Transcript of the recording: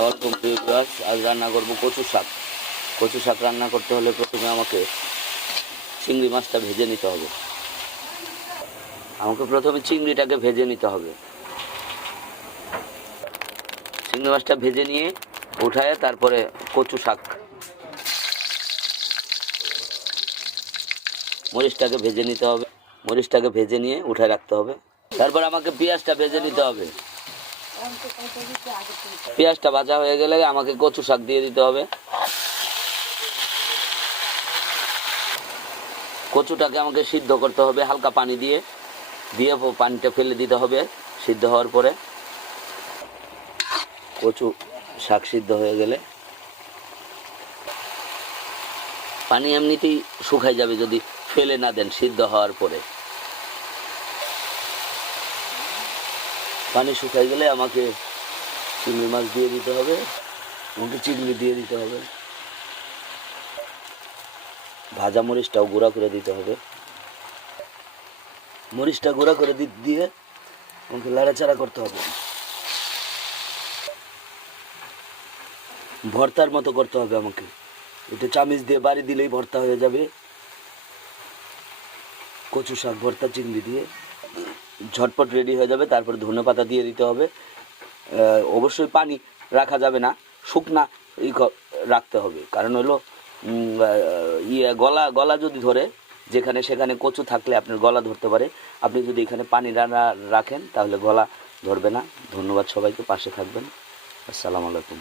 Welcome to viewers. আজ রান্না করব কচু শাক। কচু শাক রান্না করতে হলে প্রথমে আমাকে চিংড়ি মাছটা ভেজে নিতে হবে। চিংড়িটাকে ভেজে নিতে হবে। চিংড়ি মাছটা ভেজে নিয়ে উঠায় তারপরে কচু শাক মরিচটাকে ভেজে নিতে হবে। মরিচটাকে ভেজে নিয়ে উঠায় রাখতে হবে। তারপর আমাকে পেঁয়াজটা ভেজে নিতে হবে। পেঁয়াজটা ভাজা হয়ে গেলে আমাকে কচু শাক দিয়ে দিতে হবে। কচুটাকে আমাকে সিদ্ধ করতে হবে হালকা পানি দিয়ে পানিটা ফেলে দিতে হবে। সিদ্ধ হওয়ার পরে কচু শাক সিদ্ধ হয়ে গেলে পানি এমনিতেই শুকাই যাবে যদি ফেলে না দেন। সিদ্ধ হওয়ার পরে পানি শুকাই গেলে আমাকে চিংড়ি মাছ দিয়ে দিতে হবে। আমাকে চিংড়ি দিয়ে দিতে হবে। ভাজা মরিচটাও গুঁড়া করে দিতে হবে। মরিচটা গুঁড়া করে দিয়ে আমাকে লাড়াচাড়া করতে হবে। ভর্তার মতো করতে হবে আমাকে। এটা চামিচ দিয়ে বাড়ি দিলেই ভর্তা হয়ে যাবে। কচু শাক ভর্তা চিংড়ি দিয়ে ঝটপট রেডি হয়ে যাবে। তারপর ধনেপাতা দিয়ে দিতে হবে। অবশ্যই পানি রাখা যাবে না, শুকনা রাখতে হবে। কারণ হলো গলা যদি ধরে, যেখানে সেখানে কচু থাকলে আপনার গলা ধরতে পারে। আপনি যদি এখানে পানি রাখেন তাহলে গলা ধরবে না। ধন্যবাদ সবাইকে, পাশে থাকবেন। আসসালামু আলাইকুম।